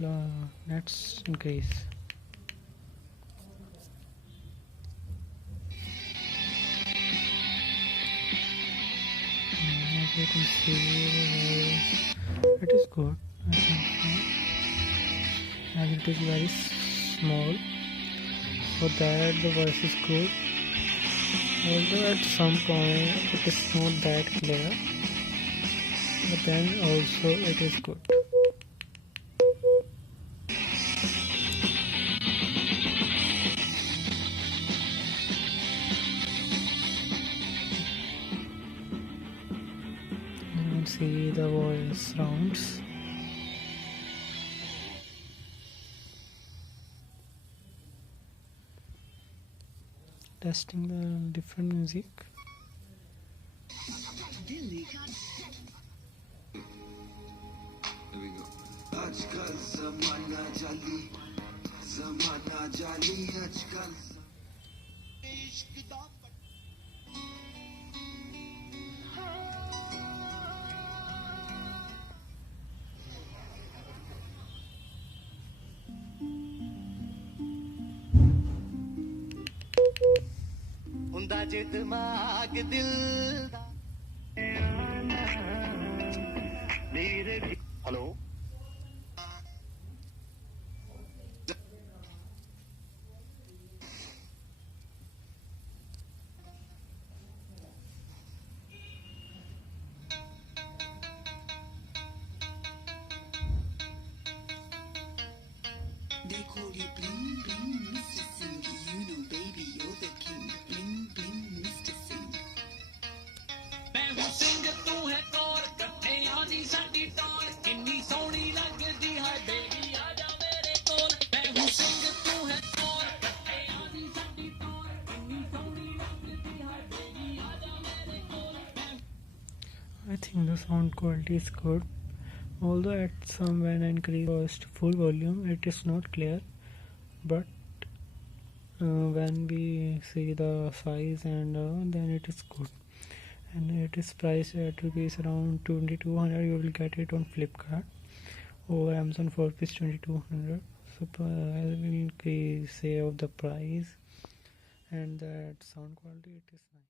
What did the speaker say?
Let's increase. As you can see, it is good. I think so. As it is very small, so that the voice is good. Although at some point it is not that clear, but then also it is good. You can see the voice rounds. Testing the different music. Here we go. आजकल ज़माना जाली आजकल हुंदा जे दिमाग दिल दा मेरे hello They call you bling bling Mr. Singh. You know baby you're the king. Bling bling Mr. Singh. मैं हूँ सिंह तू है कौर कट्ठे आनी साडी टौर किन्नी सोहनी लगदी है बेबी आजा मेरे कोल मैं हूँ सिंह तू है कौर कट्ठे आनी साडी टौर किन्नी सोहनी लगदी है बेबी आजा मेरे कोल I think the sound quality is good. Although at some when I increase full volume it is not clear, but when we see the size and then it is good, and it is priced at rupees around 2200. You will get it on Flipkart or Amazon for rupees 2200. So I will say of the price and that sound quality, it is nice.